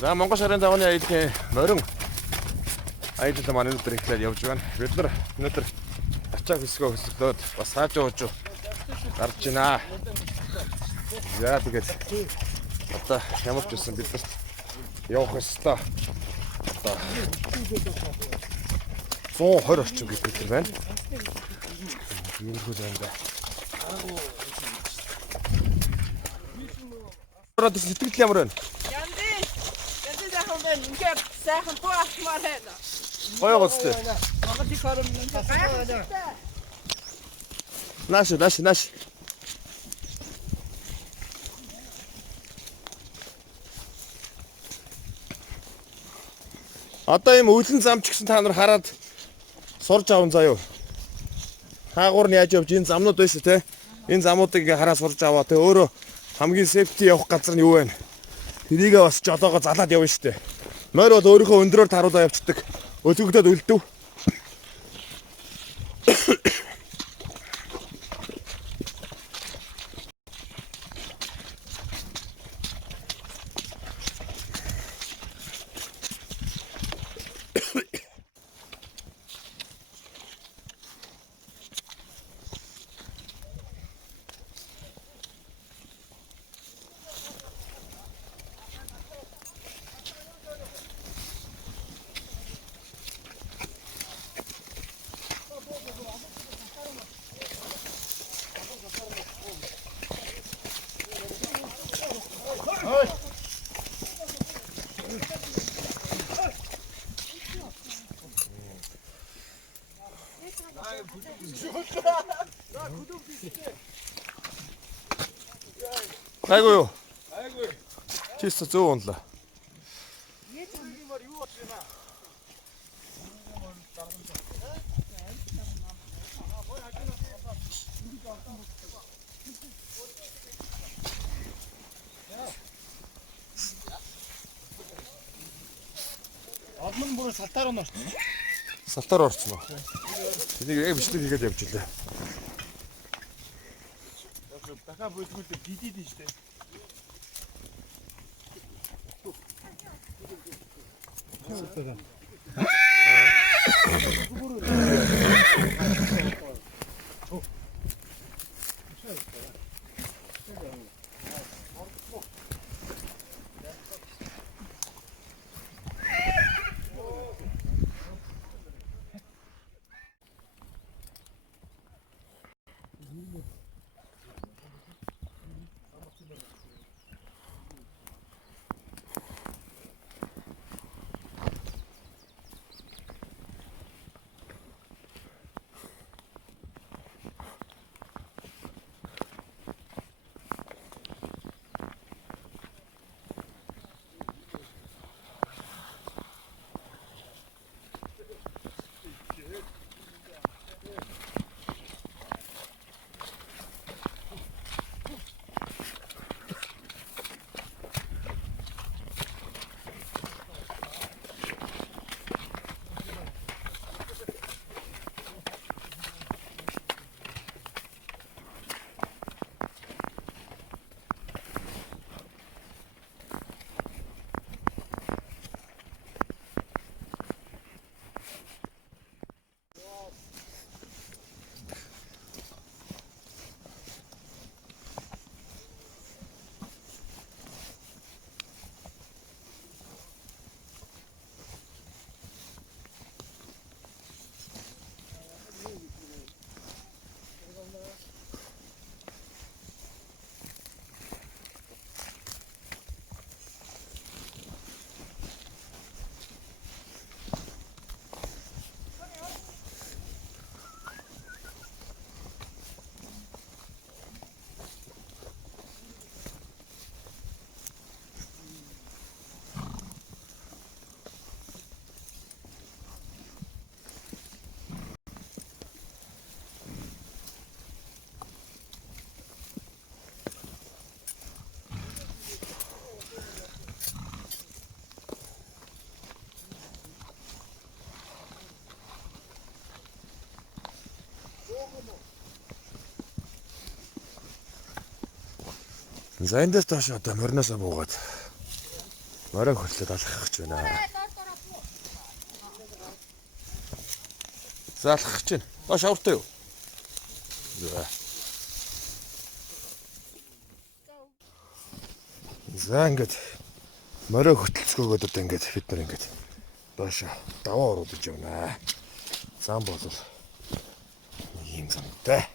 За Монгол шарын давааны аяллаа морин аялал маань өнөөдөр эхлээд явж байна. Бид нар өнөөдөр ачааг хэсгөө хөсөлдөөд бас хааж ууж гарч байна. Яа тэгээд одоо ямар ч үсэн бид нар явах ёстой. Одоо 120 орчим км байна. Юу хөл байна. Ороод сэтгэл ямар байна? Янди сайхан байна. Ингээд сайхан туу автмаар байна. Гоё гоцтой. Монголын хором гайхалтай. Нааш. Одоо юм өлөн зам ч гэсэн та нар хараад сурж аван заяа. Хаагуур нь яаж явж энэ замнууд байсан те. Энэ замуудыг ингээ хараад сурж аваа те. Өөрөө хамгийн сефти явах газар нь юу вэ? Тэрийгээ бас жолоогоо залаад явна штэ. Морь бол өөрийнхөө өндрөөр таруулаа явцдаг. Өлөгдөд үлдэв. Айгуу. Чисто зөв унлаа. Алман бүр салтаар нь орсон. Салтаар орсон уу? Энийг яг бичлэг хийгээд явж илээ. Дахиад бүлгүүлээ гидээд нь штэ. За эндээс доош одоо мориноосоо буугаад морийг хөдлөд алхах гэж байна. За алхах гэж байна. Доош авартай юу? За ингээд морийг хөтлцгөөгөөд одоо ингээд бид нар ингээд доош даваа оруулж явна. Зам бол ийм замтай.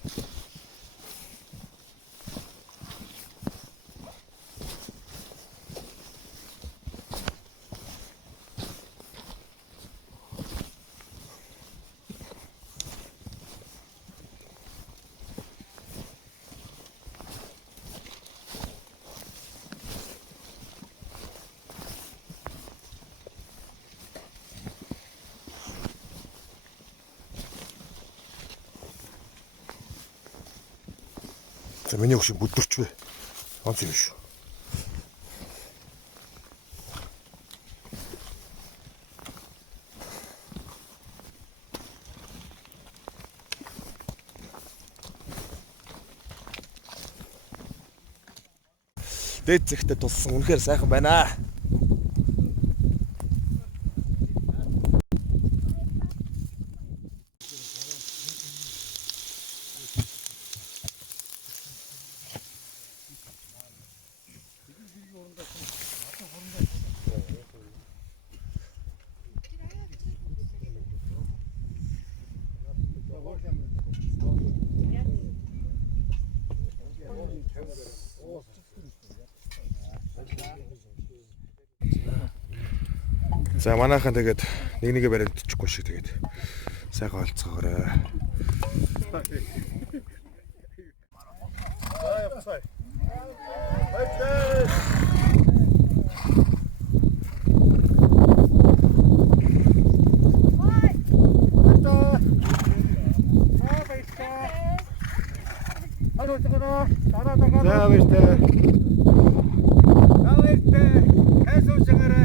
За миний хөшиг бүдэрч вэ. Онц юм шүү. Дээд зэгтээ тулсан үнэхээр сайхан байна. За манайхан тэгээд нэг бариад идчихгүй шиг тэгээд сайхан олцгоорой. За баяртай. Хайсуу чагараа.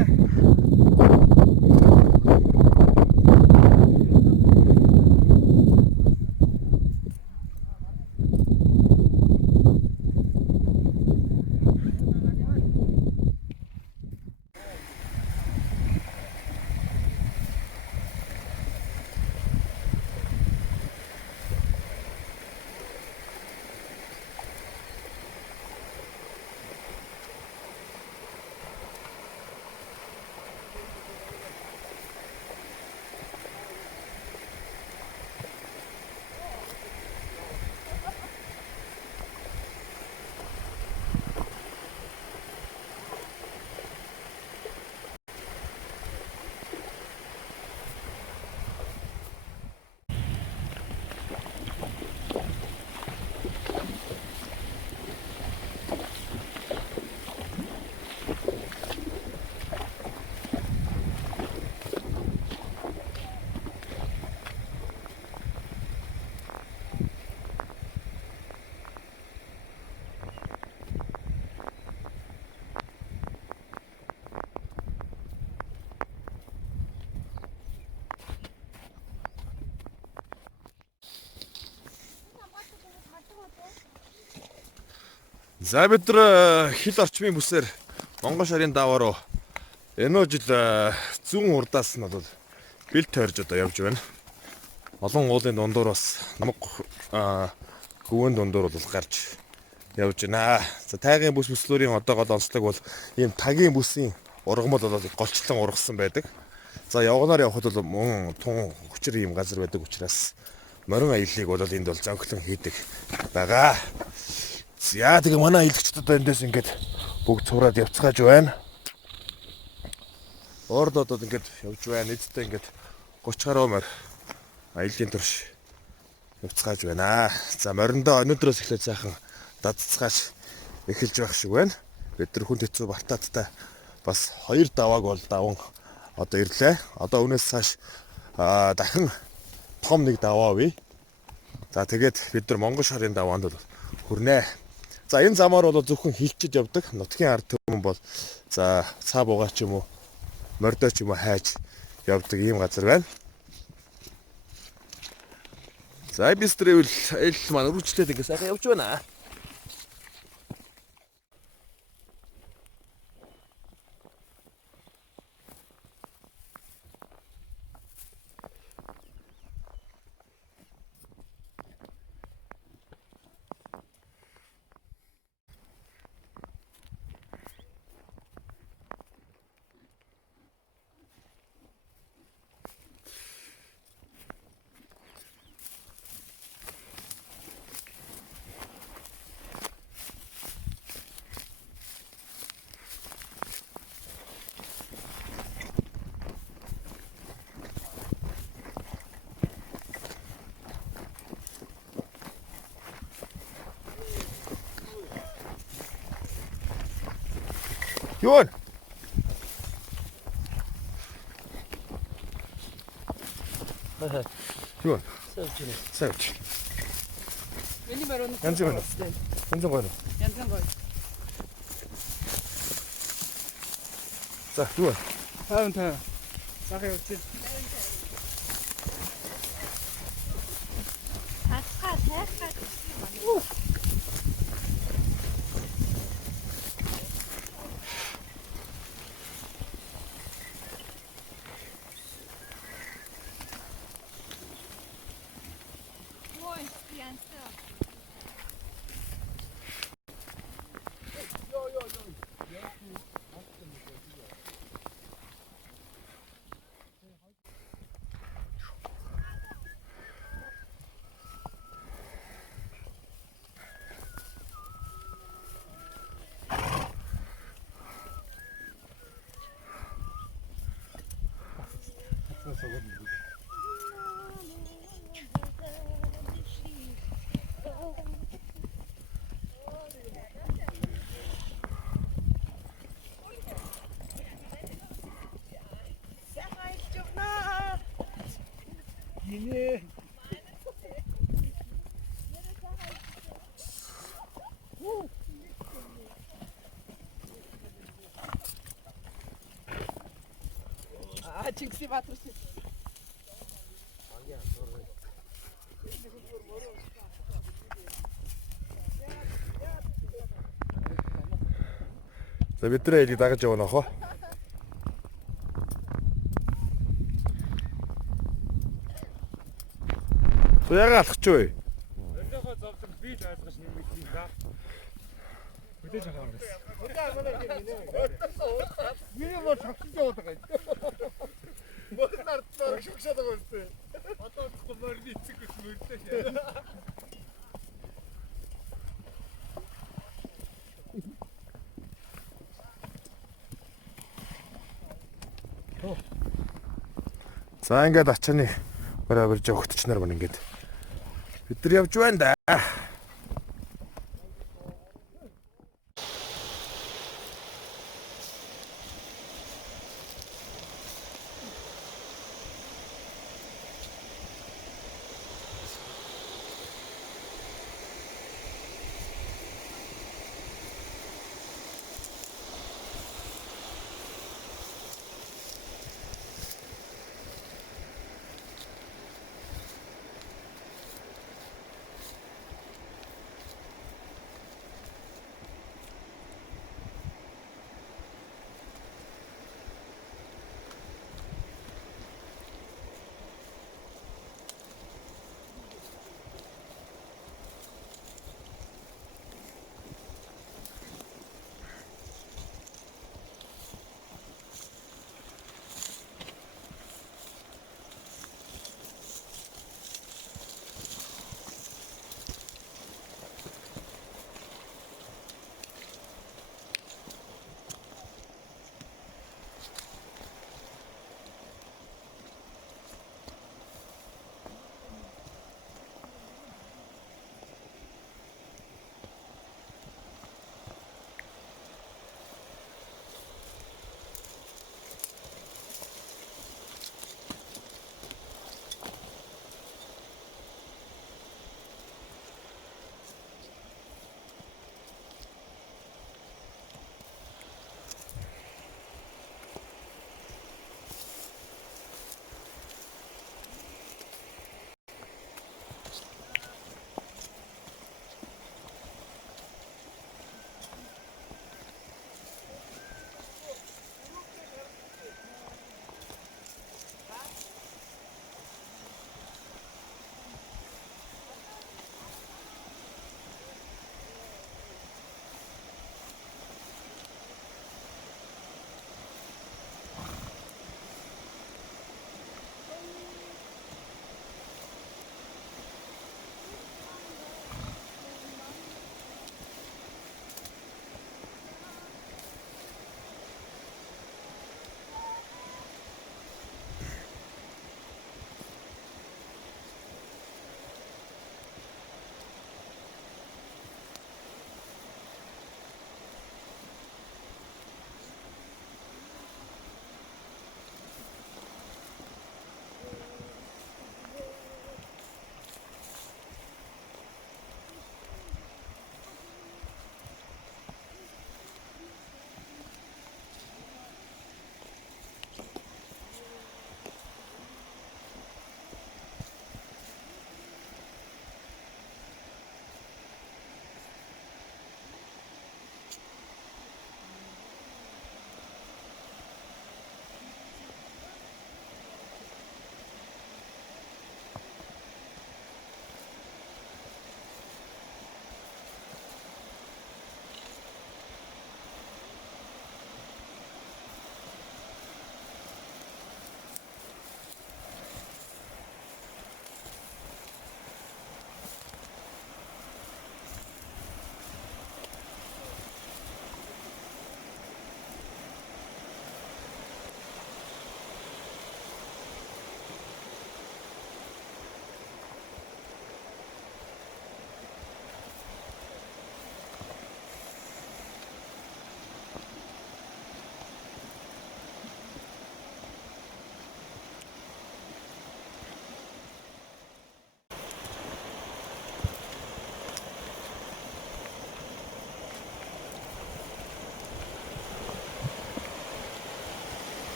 За бид нар хил орчмын бүсээр Монгол шарын даваа руу энэ жил зүүн урдаас нь бол бэлт тойрж одоо явж байна. Олон уулын дундуур бас намаг гүвэн дундуур бол гарч явж байна. За тайгийн бүс бүслүүрийн одоо гол онцлог бол ийм тагийн бүсийн ургамал бол голчлон ургасан байдаг. За явганаар явхад бол мөн тун хүчээр ийм газар байдаг учраас морин аяллыг бол энд бол зөнхлөн хийдэг байгаа. За тэгээ манай аялгчдад эндээс ингээд бүгд цураад явцгааж байна. Ордод ингээд явж байна. Эцэстээ ингээд 30 гаруй морь аяллаа турш явцгааж байна. За мориндоо өнөөдрөөс эхлээд сайхан дадцгааж эхэлж байх шиг байна. Бид нар хүн хэцүү Балтаадтай бас 2 давааг бол даван одоо ирлээ. Одоо өнөөс цааш дахин том нэг даваа бий. За тэгээд бид нар Монгол шарын даваанд хүрнэ. За энэ замаар бол зөвхөн хилчиж явдаг. Нутгийн ард түмэн бол за цаа бугаа ч юм уу, мордоо ч юм уу хайж явдаг ийм газар байна. За бистрэл эл маань үргэлжлээд ингэ сайхан явж байна. Yun! Yun. Sevç. Benim var onu. Yancı benim. Yancı benim. Yancı var. 자, yun. 다음 타. 나가요. Yeni. 아, 징시 마트스. 자, 밑들에 이리 다가 적어놓고. 소야가 탁조이. 연자가 접속 비 자스가 신입니다. 그때 잠깐 그랬어. 이게 뭐 작시자 어떡해. 뭐날 식사도 그랬어. 왔다 건너리 찍고 싶을 때. За ингээд ачааны бараа барьж өгтчнэр байна ингээд. Бид нар явж байна да.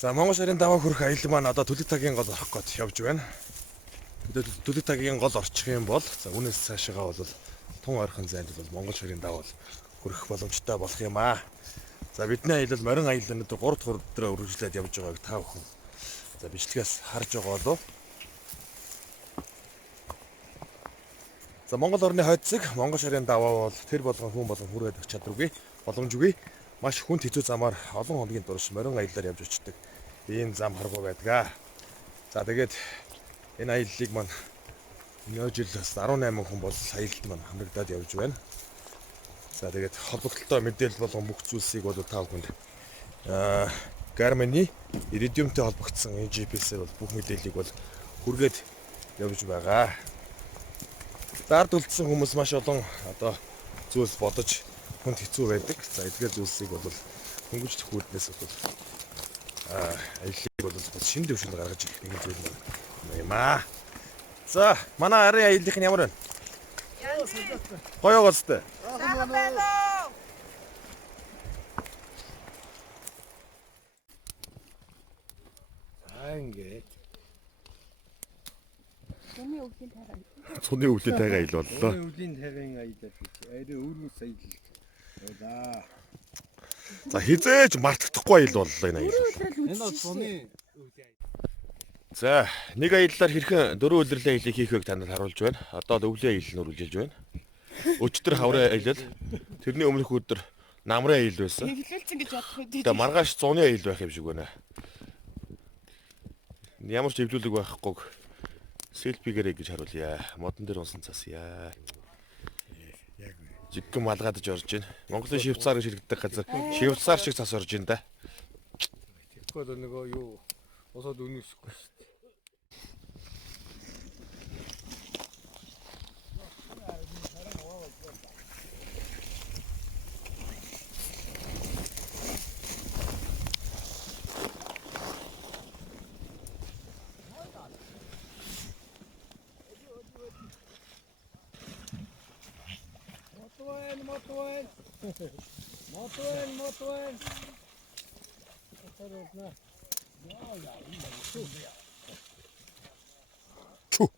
За Монгол шарын даваа хүрэх аялал маань одоо Түлэг тагийн гол орох гээд явж байна. Түлэг тагийн гол орчих юм бол за үүнээс цаашаагаа бол тун ойрхон зайд бол Монгол шарын даваа хүрэх боломжтой болох юм аа. За бидний аялал морин аялал өнөдөр 3 дахь өдрөө үргэлжлээд явж байгааг та бүхэн за бичлэгээс харж байгаа болов. За Монгол орны хойцсог Монгол шарын даваа бол тэр болгон хүн болгон хүрээд өгч чадваргүй боломжгүй маш хүнд хэцүү замаар олон хоногийн турш морин аяллаар явж очдог ийм зам харгуй байдаг. За тэгээд энэ аяллыг маань өнөө жил 18 хүн бол аялалд маань хамрагдаад явж байна. За тэгээд холбогдолтой мэдээлэл болгон бүх зүйлсийг бол та бүхэнд Garmin-ы Iridium-тэй холбогдсон GPS-ээр бол бүх мэдээллийг бол хүргээд явж байгаа. Дард үлдсэн хүмүүс маш олон одоо зүйлс бодож хүнд хэцүү байдаг. За эдгээр зүйлсийг бол хөнгөж төхүүднээс бол аяллыг бол шинэ дэвшинд гаргаж ирэх нэг зүйл юм аа. За манай арын аяллах нь ямар байна? Гоё гоостой. Сайхан байна уу? Ингээд Миний өвлийн тарай. цуны өвлөө тайгаа аялал боллоо. Өвлийн тарийн аялал арай өөрөөс аялал. За. За хизээж мартагдахгүй аялал боллоо энэ аялал. Энэ бол цуны өвлийн. За нэг аяллаар хэрхэн 4 улирлын аяллыг хийх вэ танд харуулж байна. Одоо өвлийн аялал нь үргэлжилж байна. Өчтөр хаврын аялал. Тэрний өмнөх өдөр намрын аялал байсан. Тэглэлцэн гэж бодох үү? Тэгээ маргааш цуны аялал байх юм шиг байна. Ямар ч хэвлүүлэг байхгүй. Селфигээрэй гэж харуулъя. Модон дээр унсан цасъя. Яг Жиггэн малгадаж орж байна. Монголын Швейцар гэж хэрэгддэг газар Швейцар шиг цас орж байна да. тэгэхгүй нөгөө юу усад өнөсөхгүй шүү дээ. Мотуэн. Чу.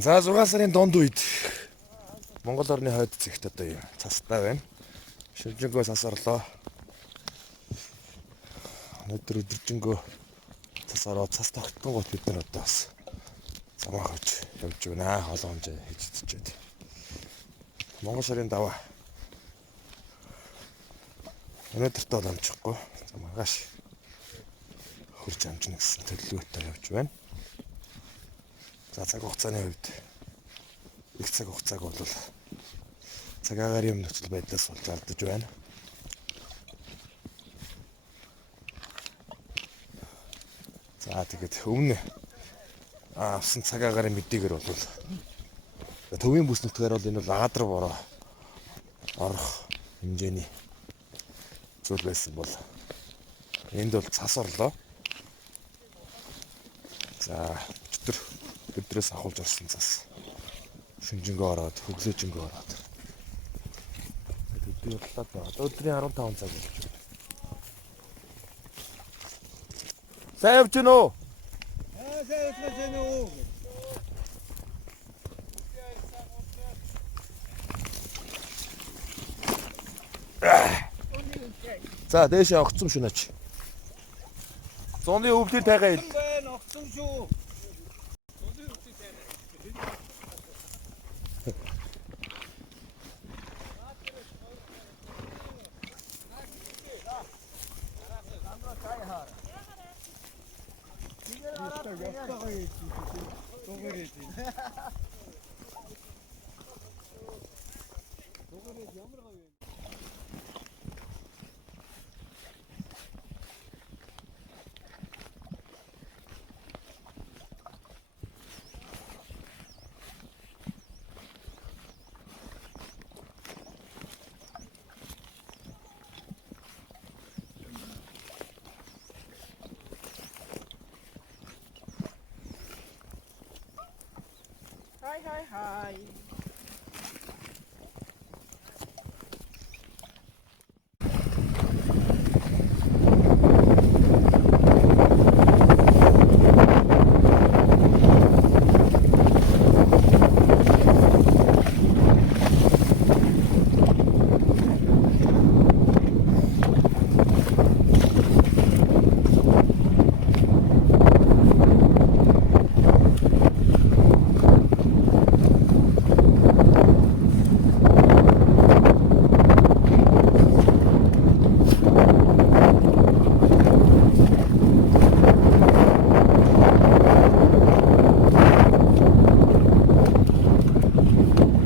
За 6 сарын донд үед Монгол орны хойд зэгт одоо юм цастай байна. Шилжэнгөө цас орлоо. Өнөөдөр өдөржингөө цас ороод цас тогтсон гот бид нар одоо бас замаа хавж явж байна. Холон хэмжээ хийж цэчээд. Монгол шарын даваа. Өнөөдөртөө бол амжихгүй. За маргааш хурж амжина гэсэн төлөвлөгөөтэй явж байна. За цаг хугацааны хувьд их цаг хугацааг бол цагаагаар юм нөхцөл байдлаас бол зардаж байна. За тэгээд өмнө авсан цагаагаар мэдээгээр бол төвийн бүс нутгаар бол энэ бол аадар бороо орох хэмжээний зүйл байсан бол энд бол цас орлоо. За өдрөөс ахуулж орсон цас шүнжэнгөө ороод хөглөөжөнгөө ороод өдрийн боллоо одоо өдрийн 15 цаг болж байна. Сайн явж гэнэ үү? сайн явж байна уу? За дээшээ огцом шүнэч. Зуны өвлийн тайгаа ил. Байна огцом шүү. хай.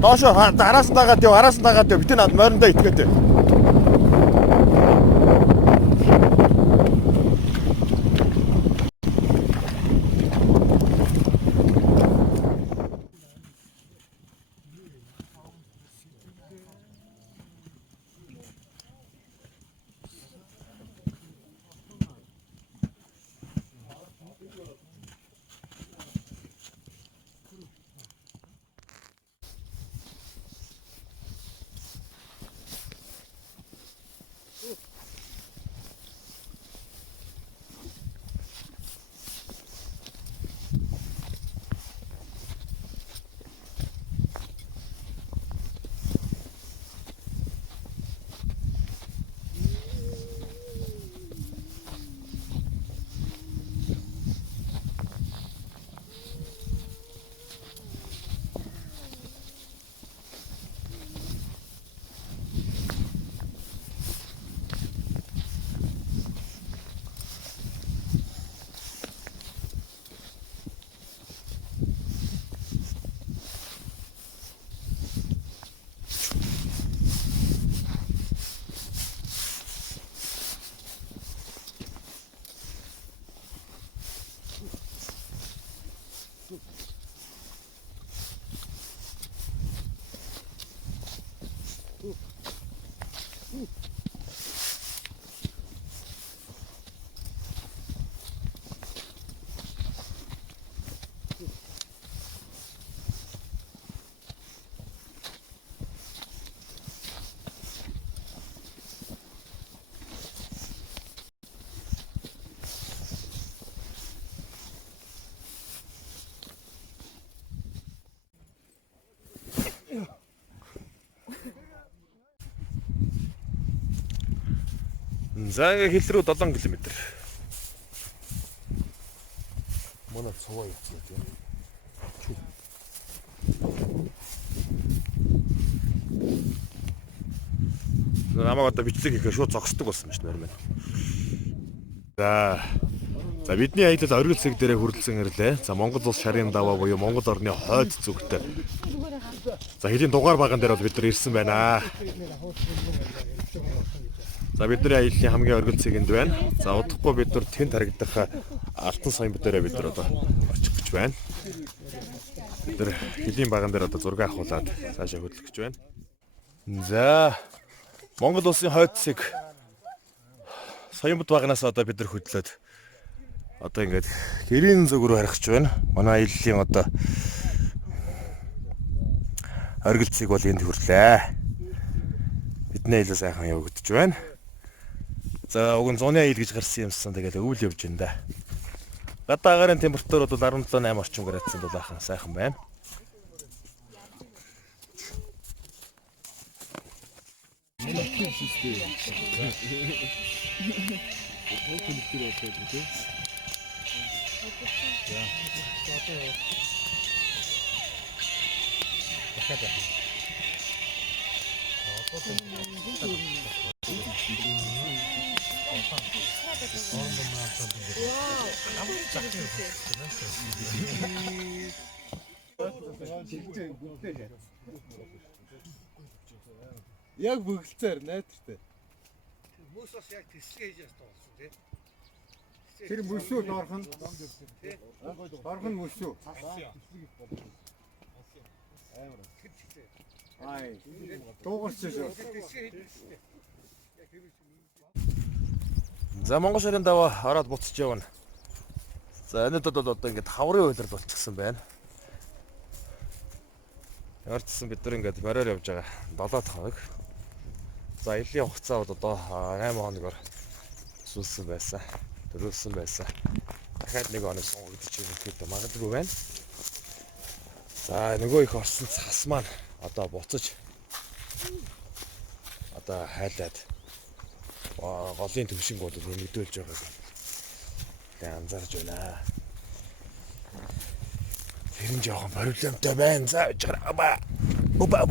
Доошо араас нь дагаад яв. Битэн мориндоо итгээд. За хил рүү 7 км. Манай цуваа явцгаа тийм. Намайг одоо бичлэг хийхээр шууд зогсдог болсон юм шиг нэрмэн. За бидний аялал оргил цэг дээрээ хүрэлцэн ирлээ. За Монгол улс шарын даваа буюу Монгол орны хойд зүгт. За хэдийн дугаар баган дээр бол бид нар ирсэн байна. За бидний аяллаа хамгийн оргил цэгэнд байна. За удахгүй бид нар тэнд харагдах алтан соён дээрээ бид нар одоо очих гэж байна. Бид нар хэдийн баган дээр одоо зураг авахуулаад цаашаа хөдлөх гэж байна. За Монгол улсын хойд цэг Соёнбод багнаас одоо бид нар хөдлөөд одоо ингээд гэрийн зүг рүү харах гэж байна. Манай аяллаа одоо оргил цэг бол энд хүрлээ. Бидний аялал сайхан явагдаж байна. За уг нь зуны аял гэж гарсан юмсан тэгээд өвөл явж байна да. Гадаа гарын температур бол 17-8 орчим градусанд бол ахын сайхан байна. Яг бөглцээр найдвартай. Мөс бас яг тэсгээ хийж ястаа болсон тий. Тэр мөсөө доорхон. Доорхон мөсөө. Ай. Дуугарч шүү. За Монгол шарын даваа ороод буцаж явна. За энэд бол одоо ингээд хаврын уйлрал болчихсон байна. Ямар ч гэсэн бид нар ингээд мороор явж байгаа. 7 хоног. За элийн хугацаа бол одоо 8 хоногор сүлсэн байсан. Төрүүлсэн байсан. Дахиад 1 хоног сунгагдчих юм ихэд магадгүй байна. За нөгөө их орсон цас маань одоо буцаж одоо хайлаад голын төвшингүүд нэмэгдүүлж байгааг тэгээ анзаарж байна. Тэр нь жоохон проблемтай байна. За чараа. Уба.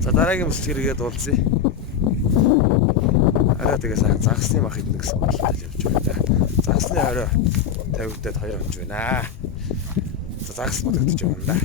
За дараагийн бүс хэрэгэд уулзъя. Араа тэгээ сайхан загсны мах идэх гэсэн бодлоо явж байна. Загсны орой 50-д 2 хонж байна. За загс бодогдож байна да.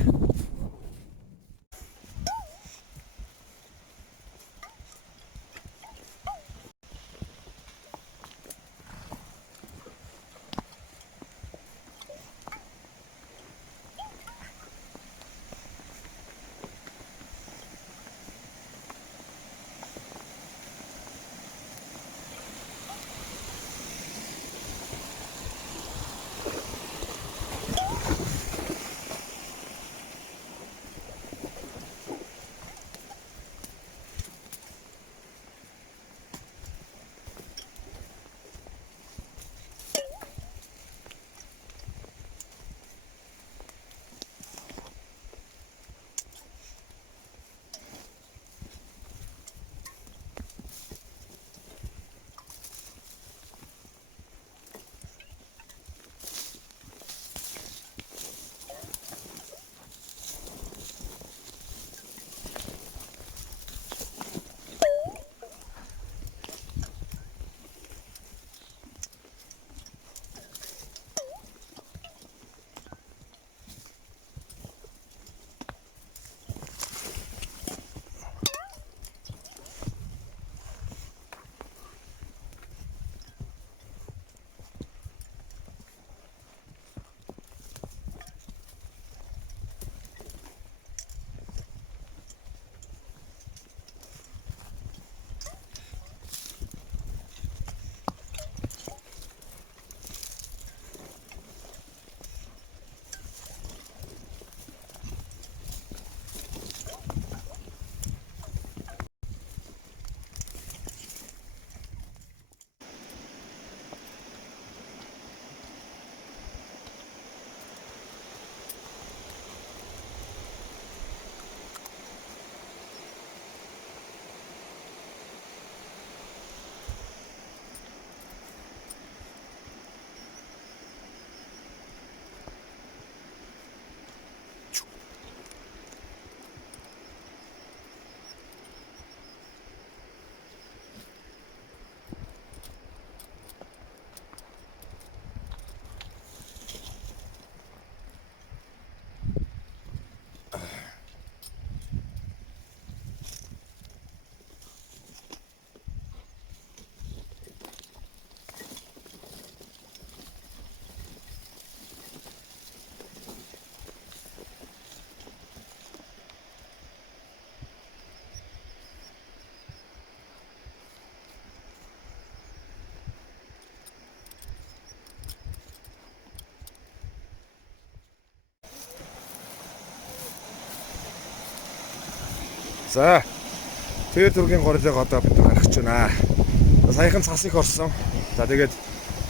За тэр түргийн горлыг одоо бид гаргаж байна. Саяхан цас их орсон. За тэгээд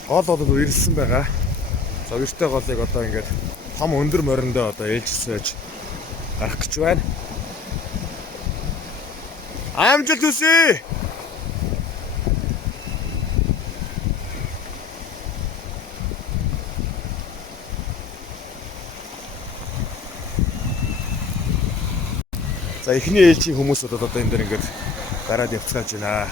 гол бол ирсэн байгаа. За өртөө голыг одоо ингээд том өндөр мориндоо одоо ээлжсэж гарах гэж байна. Амжилт хүсье. За эхний ээлжийн хүмүүсүүд одоо энэ дээр ингээд гараад явцгааж байна.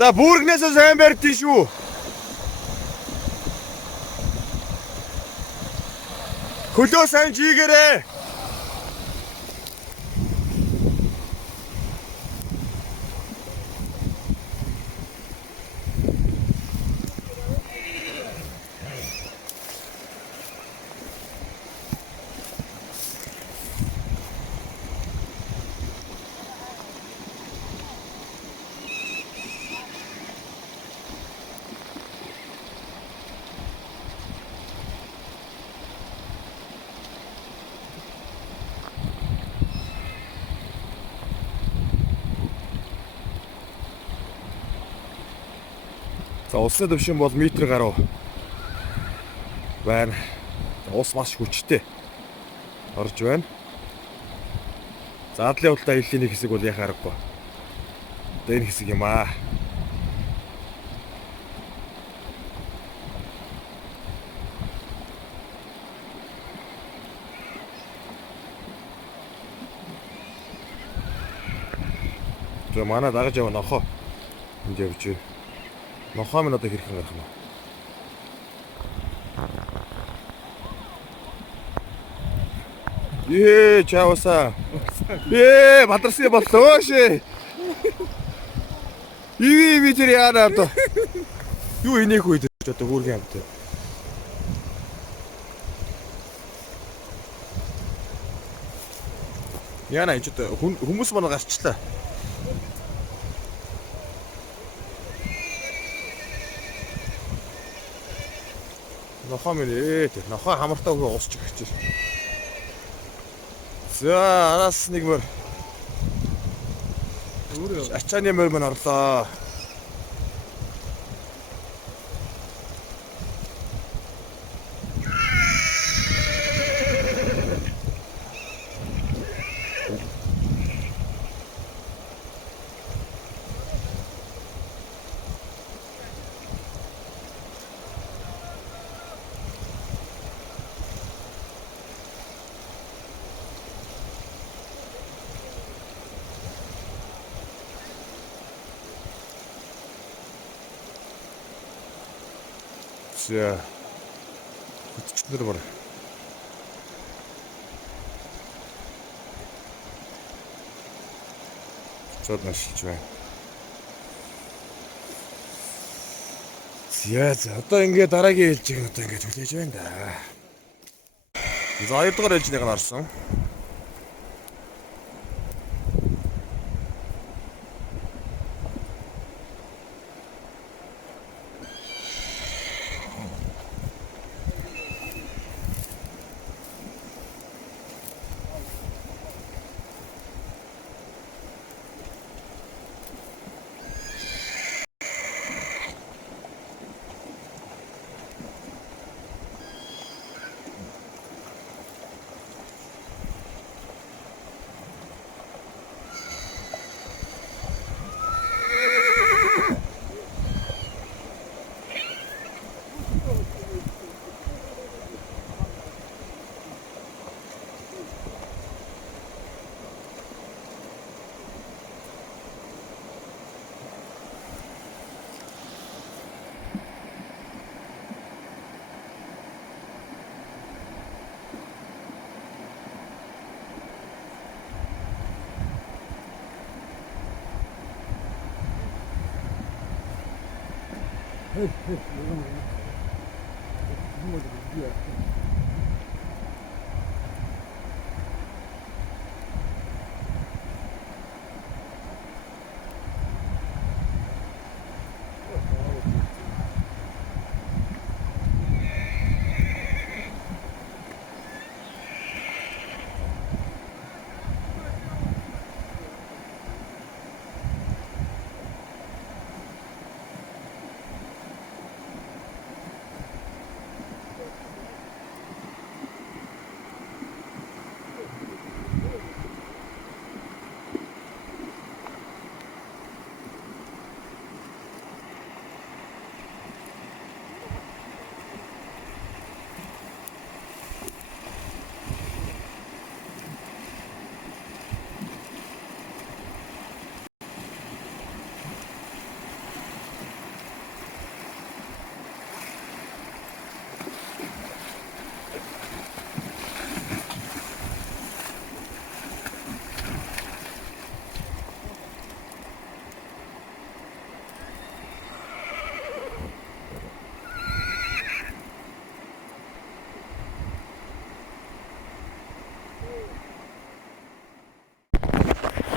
За бүргнээс сайн барьдیں шүү. Хөлөө сайн жийгээрээ. За усны дэвшин бол метр гаруй байна. Ус маш хүчтэй орж байна. Задлын хувьд аяллаа нэг хэсэг бол яхаа аргагүй. Одоо энэ хэсэг юм аа. За манай дагаж яваа нохоо энд явж байна. Нохоо минь одоо хэрхэн гарах юм бэ? Чаоса. Батарсан боллоо шээ. Витер яана одоо. Юу инех үед одоо хүүргийн амт. Яна ч одоо хүмүүс манай гарчлаа. Нохоо минь нохоо хамартаа өгөө усч гихчих. За араас нэг мөр. Ачааны мөр мань орлоо. За. Хөтчнөр бар. Цод нашилж байна. За одоо ингээд дараагийн ээлжийг одоо ингээд хүлээж байна да. За 2 дугаар ээлжнийг нь орсон.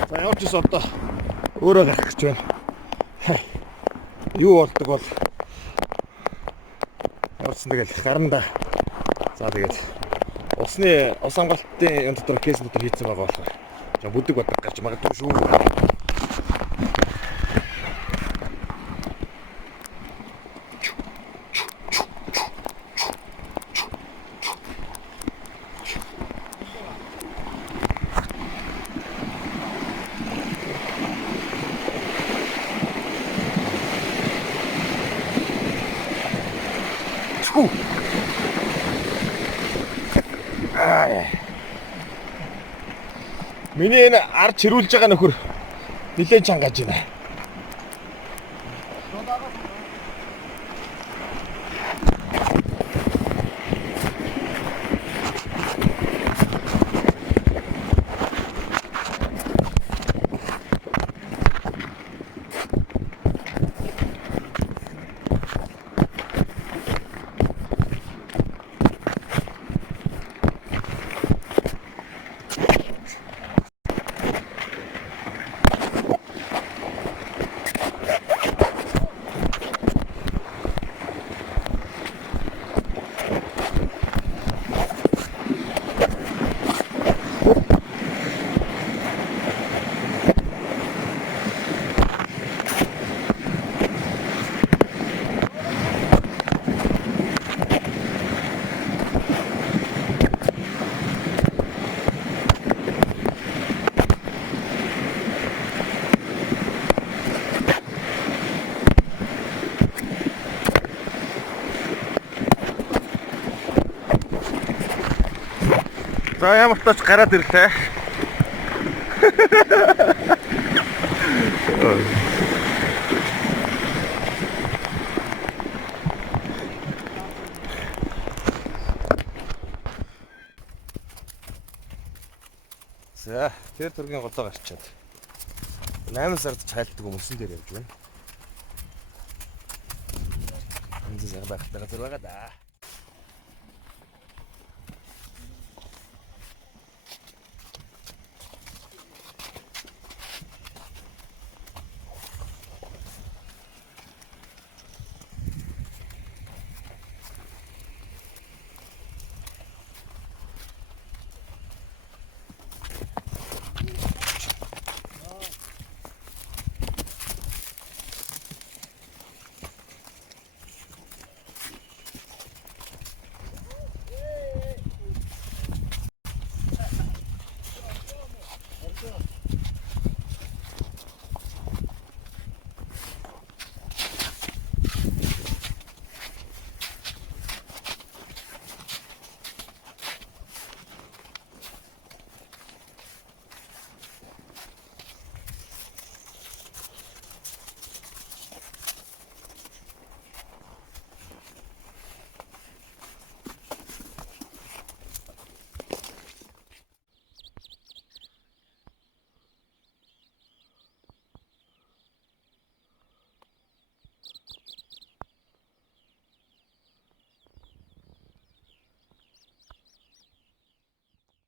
За явж ис одоо өөрөө гарах гэж байна. Юу болдог бол явсан тэгэл гаранда. За тэгээд ус хамгаалтын юм дотор кейс дотор хийцэн байгаа болохоор бүдэг бодог гарч магадгүй шүү. Миний энэ ард чирүүлж байгаа нөхөр нилээн чангаж байна. За ямар ч тач гараад ирлээ. За, тэр төргийн голоо гарчаад 8 сард чайлтдаг хүмүүсийн дээр явж байна. Энд зэрэг байхтай газар байгаа да.